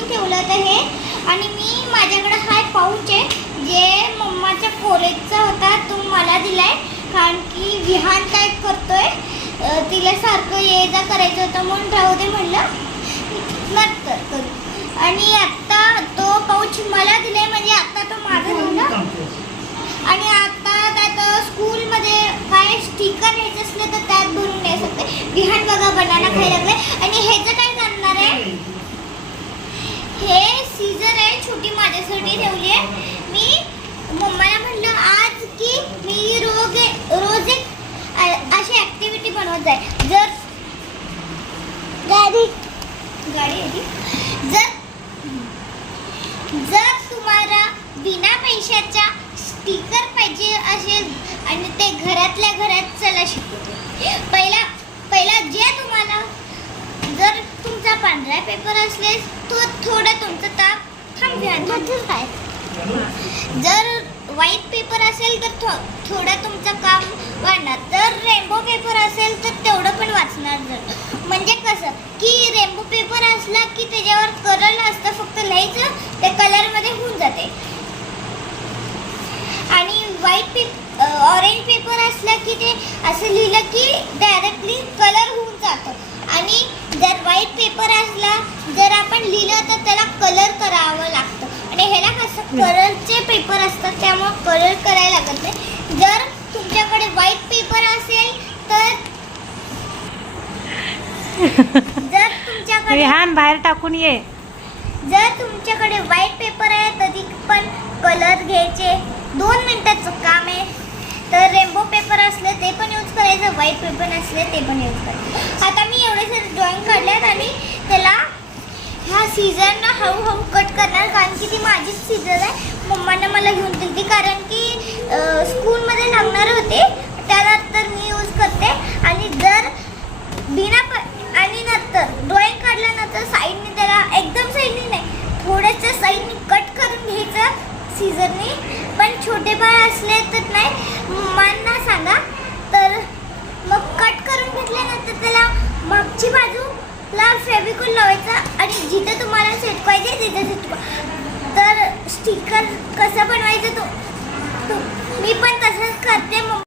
लिहून ठेवलं होतं हे. आणि मी माझ्याकडे हा पाऊच आहे. जे मम्माच्या कॉलेजचा होता तो मला दिलाय. कारण की विहान काय करतोय. अं, तिला सारखं ये जा करायचं होतं म्हणून राहू दे म्हणलं. नंतर करू. आणि आता तो पाऊच मला दिलाय म्हणजे आता तो माझा झाला आणि आता त्यात स्कूलमध्ये काय स्टिकर घ्यायचं असलं तर त्यात भरून द्यायचं विहान बघा बनाना खायला लागले आणि ह्याचं काय करणार आहे? सीझर आहे छोटी माझ्यासाठी ठेवली आहे. मी मम्माला म्हटलं आज की मी रोज रोज एक अशी ऍक्टिव्हिटी बनवत जाय. जर गाडी गाडी आहे जर जर तुम्हाला बिना पैशाचा स्टिकर पाहिजे असेल आणि ते घरातल्या घरात चला शिकवते पहिला पहिला जे तुम्हाला जर पांढरा पेपर असले तो थोडं तुमचं ताप थांबवा काय? जर व्हाईट पेपर असेल तर थो थोडं तुमचं काम वाढणार. जर रेनबो पेपर असेल तर तेवढं पण वाचणार जर. म्हणजे कसं? की रेनबो पेपर असला की त्याच्यावर कलर असतं फक्त लिहायचं ते कलरमध्ये होऊन जाते. आणि व्हाईट पेप ऑरेंज पेपर असला की ते असं लिहिलं की डायरेक्टली कलर होऊन व्हाईट पेपर असला जर आपण लिहिलं तर त्याला कलर करावं लागतं. आणि ह्याला कसं कलरचे पेपर असतात त्यामुळे कलर करायला लागत नाही. जर तुमच्याकडे व्हाईट पेपर असेल तर जर तुमच्याकडे विहान बाहेर टाकून ये. जर तुमच्याकडे व्हाईट पेपर आहे तरी पण कलर घ्यायचे. दोन मिनिटाचं काम आहे. तर रेनबो पेपर असले ते पण यूज करायचं. व्हाईट पेपर असले ते पण यूज करायचं. आता मी एवढे सारे ड्रॉइंग ह्या सीझरनं हळूहळू कट करणार कारण की ती माझीच सीझर आहे. मम्मानं मला घेऊन दिली ती कारण की स्कूलमध्ये लागणार होते. त्यानंतर मी यूज करते. आणि जर बिना आणि नंतर ड्रॉईंग काढल्यानंतर साईडने त्याला एकदम साईडने नाही थोडंसं साईडने कट करून घ्यायचं सीझरने पण छोटे बाळ असले तर नाही. मम्मांना सांगा तर मग कट करून घेतल्यानंतर त्याला मागची बाजूला फेविकॉल लावायचा आणि जिथं तुम्हाला सेट पाहिजे तिथं सेट तर स्टिकर कसं बनवायचं तो तो- मी पण तसंच करते. मग